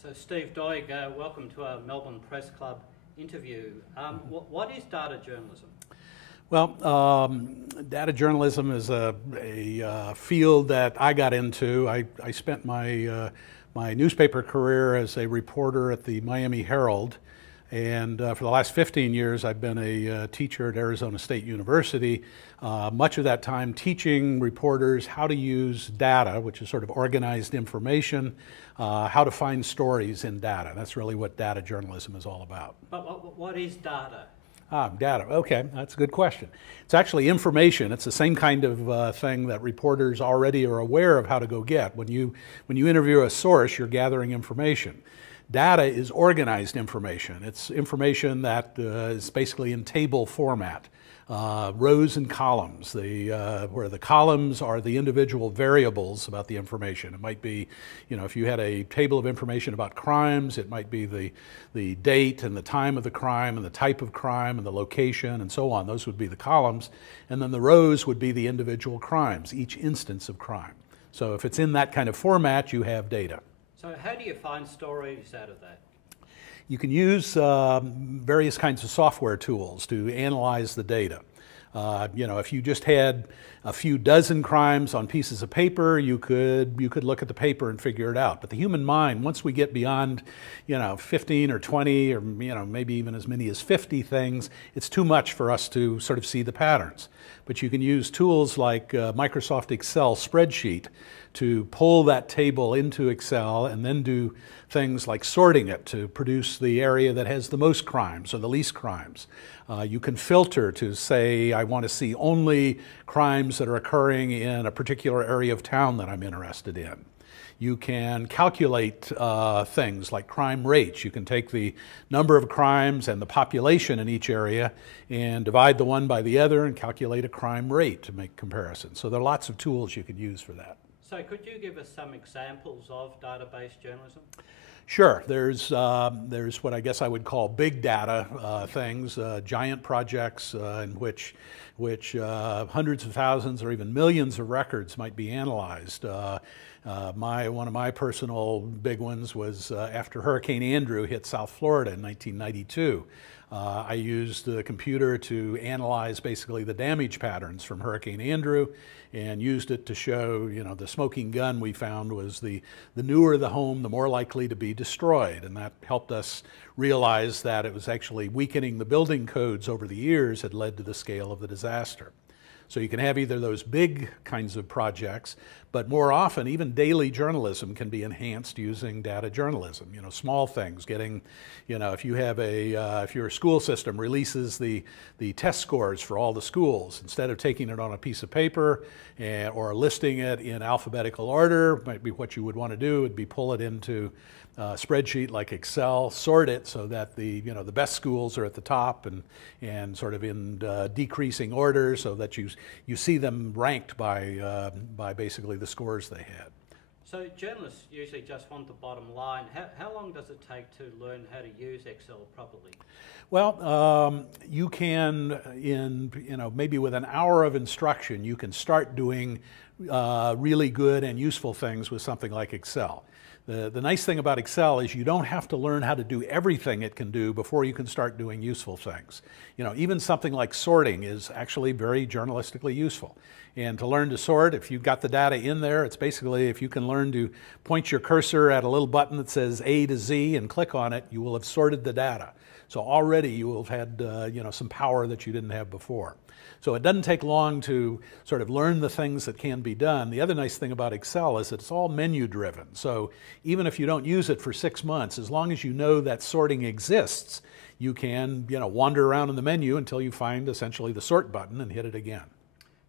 So Steve Doig, welcome to our Melbourne Press Club interview. What is data journalism? Well, data journalism is a field that I got into. I spent my newspaper career as a reporter at the Miami Herald, and for the last 15 years I've been a teacher at Arizona State University, much of that time teaching reporters how to use data, which is sort of organized information, how to find stories in data. That's really what data journalism is all about. But what is data? Data. Okay, that's a good question. It's actually information. It's the same kind of thing that reporters already are aware of how to go get. When you interview a source, you're gathering information. Data is organized information. It's information that is basically in table format, rows and columns, where the columns are the individual variables about the information. It might be, if you had a table of information about crimes, it might be the date and the time of the crime and the type of crime and the location and so on. Those would be the columns. And then the rows would be the individual crimes, each instance of crime. So if it's in that kind of format, you have data. So how do you find stories out of that? You can use various kinds of software tools to analyze the data. If you just had a few dozen crimes on pieces of paper, you could look at the paper and figure it out. But the human mind, once we get beyond 15 or 20 or maybe even as many as 50 things, it's too much for us to sort of see the patterns. But you can use tools like Microsoft Excel spreadsheet to pull that table into Excel and then do things like sorting it to produce the area that has the most crimes or the least crimes. You can filter to say, I want to see only crimes that are occurring in a particular area of town that I'm interested in. You can calculate things like crime rates. You can take the number of crimes and the population in each area and divide the one by the other and calculate a crime rate to make comparisons. So there are lots of tools you could use for that. So could you give us some examples of database journalism? Sure. There's what I guess I would call big data things, giant projects in which hundreds of thousands or even millions of records might be analyzed. One of my personal big ones was after Hurricane Andrew hit South Florida in 1992. I used the computer to analyze basically the damage patterns from Hurricane Andrew and used it to show, the smoking gun we found was the newer the home, the more likely to be destroyed. And that helped us realize that it was actually weakening the building codes over the years had led to the scale of the disaster. So you can have either those big kinds of projects, but more often even daily journalism can be enhanced using data journalism. Small things, getting, if your school system releases the test scores for all the schools, instead of taking it on a piece of paper or listing it in alphabetical order, might be what you would want to do would be pull it into a spreadsheet like Excel, sort it so that the best schools are at the top and sort of in decreasing order so that you see them ranked by basically the scores they had. So journalists usually just want the bottom line. How long does it take to learn how to use Excel properly? Well, you can, maybe with an hour of instruction, you can start doing really good and useful things with something like Excel. The nice thing about Excel is you don't have to learn how to do everything it can do before you can start doing useful things. Even something like sorting is actually very journalistically useful. And to learn to sort, if you've got the data in there, it's basically if you can learn to point your cursor at a little button that says A to Z and click on it, you will have sorted the data. So already you will have had some power that you didn't have before. So it doesn't take long to sort of learn the things that can be done. The other nice thing about Excel is that it's all menu driven. So even if you don't use it for 6 months, as long as you know that sorting exists, you can wander around in the menu until you find essentially the sort button and hit it again.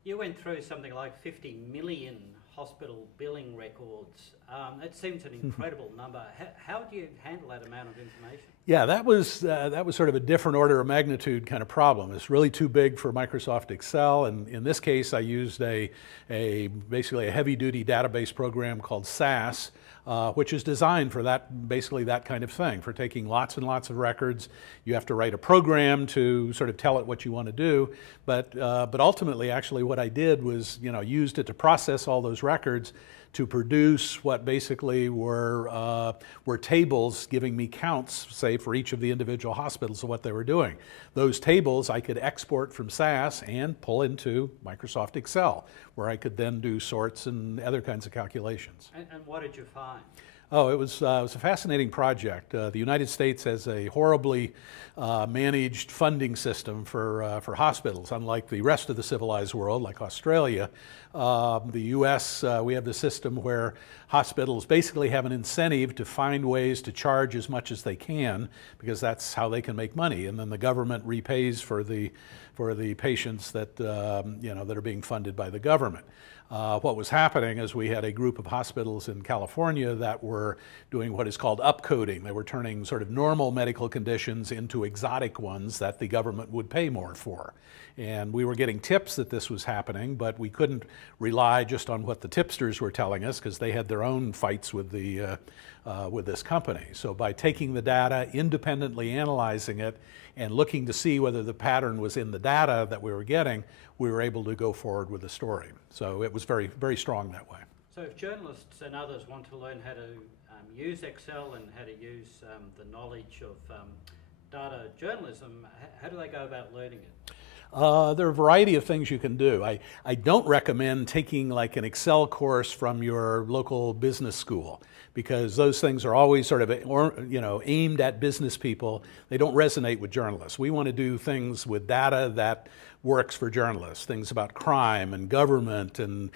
You went through something like 50 million hospital billing records. It seems an incredible number. How do you handle that amount of information? Yeah, that was sort of a different order of magnitude kind of problem. It's really too big for Microsoft Excel, and in this case, I used basically a heavy-duty database program called SAS, which is designed for basically that kind of thing, for taking lots and lots of records. You have to write a program to sort of tell it what you want to do, but ultimately, actually, what I did was, used it to process all those records, to produce what basically were tables giving me counts, say, for each of the individual hospitals of what they were doing. Those tables I could export from SAS and pull into Microsoft Excel, where I could then do sorts and other kinds of calculations. And what did you find? Oh, it was a fascinating project. The United States has a horribly managed funding system for hospitals, unlike the rest of the civilized world, like Australia. The U.S., we have the system where hospitals basically have an incentive to find ways to charge as much as they can, because that's how they can make money, and then the government repays for the patients that that are being funded by the government. What was happening is we had a group of hospitals in California that were doing what is called upcoding. They were turning sort of normal medical conditions into exotic ones that the government would pay more for. And we were getting tips that this was happening, but we couldn't rely just on what the tipsters were telling us, because they had their own fights with this company. So by taking the data, independently analyzing it, and looking to see whether the pattern was in the data that we were getting, we were able to go forward with the story. So it was very, very strong that way. So if journalists and others want to learn how to use Excel and how to use the knowledge of data journalism, how do they go about learning it? There are a variety of things you can do. I don't recommend taking like an Excel course from your local business school, because those things are always sort of aimed at business people. They don't resonate with journalists. We want to do things with data that works for journalists, things about crime and government and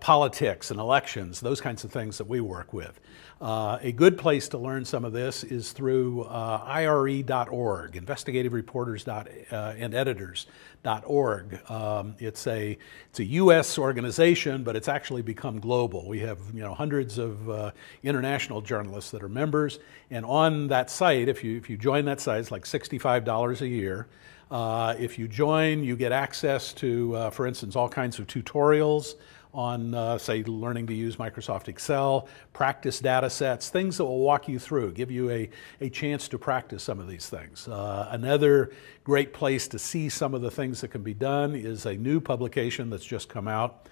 politics and elections, those kinds of things that we work with. A good place to learn some of this is through IRE.org, Investigative Reporters and Editors.org. It's a U.S. organization, but it's actually become global. We have hundreds of international journalists that are members, and on that site, if you join that site, it's like $65 a year. If you join, you get access to, for instance, all kinds of tutorials on, say, learning to use Microsoft Excel, practice data sets, things that will walk you through, give you a chance to practice some of these things. Another great place to see some of the things that can be done is a new publication that's just come out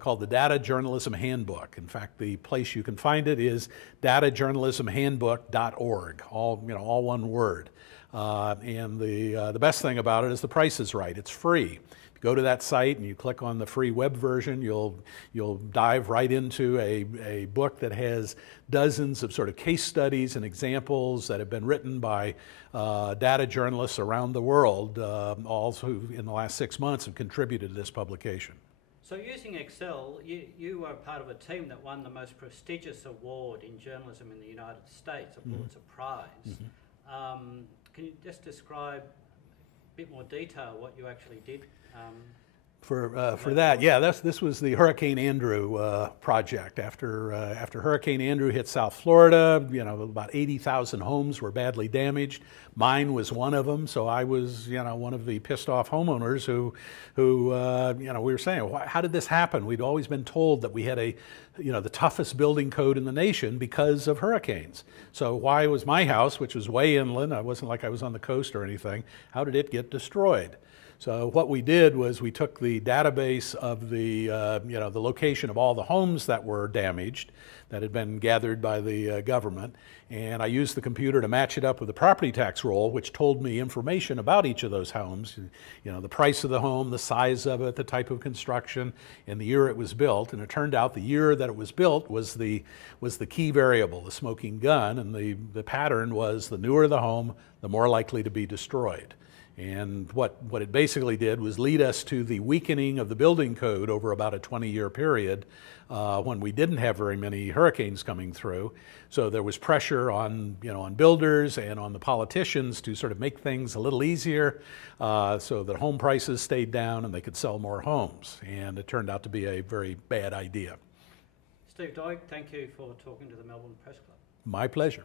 called the Data Journalism Handbook. In fact, the place you can find it is datajournalismhandbook.org, all one word. And the best thing about it is the price is right. It's free. Go to that site and you click on the free web version, you'll dive right into a book that has dozens of sort of case studies and examples that have been written by data journalists around the world, all who in the last 6 months have contributed to this publication. So using Excel, you were part of a team that won the most prestigious award in journalism in the United States, a Pulitzer Prize. Mm-hmm. Can you just describe a bit more detail what you actually did? For that, yeah, this was the Hurricane Andrew project. After Hurricane Andrew hit South Florida, about 80,000 homes were badly damaged. Mine was one of them, so I was, one of the pissed off homeowners who we were saying, how did this happen? We'd always been told that we had the toughest building code in the nation because of hurricanes. So why was my house, which was way inland, I wasn't like I was on the coast or anything, how did it get destroyed? So what we did was we took the database of the location of all the homes that were damaged, that had been gathered by the government, and I used the computer to match it up with the property tax roll, which told me information about each of those homes, the price of the home, the size of it, the type of construction, and the year it was built. And it turned out the year that it was built was the key variable, the smoking gun, and the pattern was the newer the home, the more likely to be destroyed. And what it basically did was lead us to the weakening of the building code over about a 20-year period when we didn't have very many hurricanes coming through. So there was pressure on builders and on the politicians to sort of make things a little easier so that home prices stayed down and they could sell more homes. And it turned out to be a very bad idea. Steve Doig, thank you for talking to the Melbourne Press Club. My pleasure.